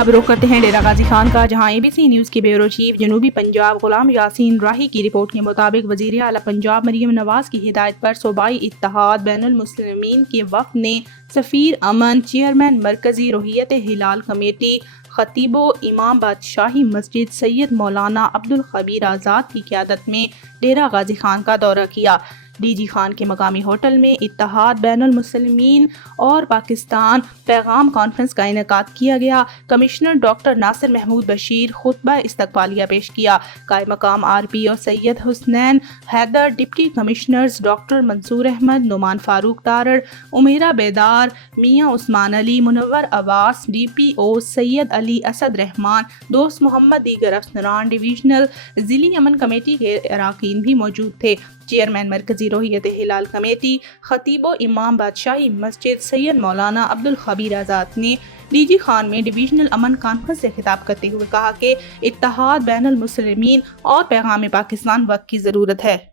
اب رخ کرتے ہیں ڈیرہ غازی خان کا، جہاں ABC نیوز کے بیورو چیف جنوبی پنجاب غلام یاسین راہی کی رپورٹ کے مطابق وزیر اعلیٰ پنجاب مریم نواز کی ہدایت پر صوبائی اتحاد بین المسلمین کے وفد نے سفیر امن، چیئرمین مرکزی روحیت ہلال کمیٹی، خطیب و امام بادشاہی مسجد سید مولانا عبدالخبیر آزاد کی قیادت میں ڈیرہ غازی خان کا دورہ کیا۔ ڈی جی خان کے مقامی ہوٹل میں اتحاد بین المسلمین اور پاکستان پیغام کانفرنس کا انعقاد کیا گیا۔ کمشنر ڈاکٹر ناصر محمود بشیر خطبہ استقبالیہ پیش کیا۔ قائم مقام RPO Syed Hasnain Haider, deputy commissioners doctor Mansoor Ahmed, Nauman Farooq Tarar, Amira Bedar, Mian عثمان علی، منور عباس، DPO سید علی اسد رحمان، دوست محمد، دیگر افسران، ڈویژنل ضلعی امن کمیٹی کے اراکین بھی موجود تھے۔ چیئرمین مرکزی روحیت ہلال کمیٹی، خطیب و امام بادشاہی مسجد سید مولانا عبدالخبیر آزاد نے ڈی جی خان میں ڈویژنل امن کانفرنس سے خطاب کرتے ہوئے کہا کہ اتحاد بین المسلمین اور پیغام پاکستان وقت کی ضرورت ہے۔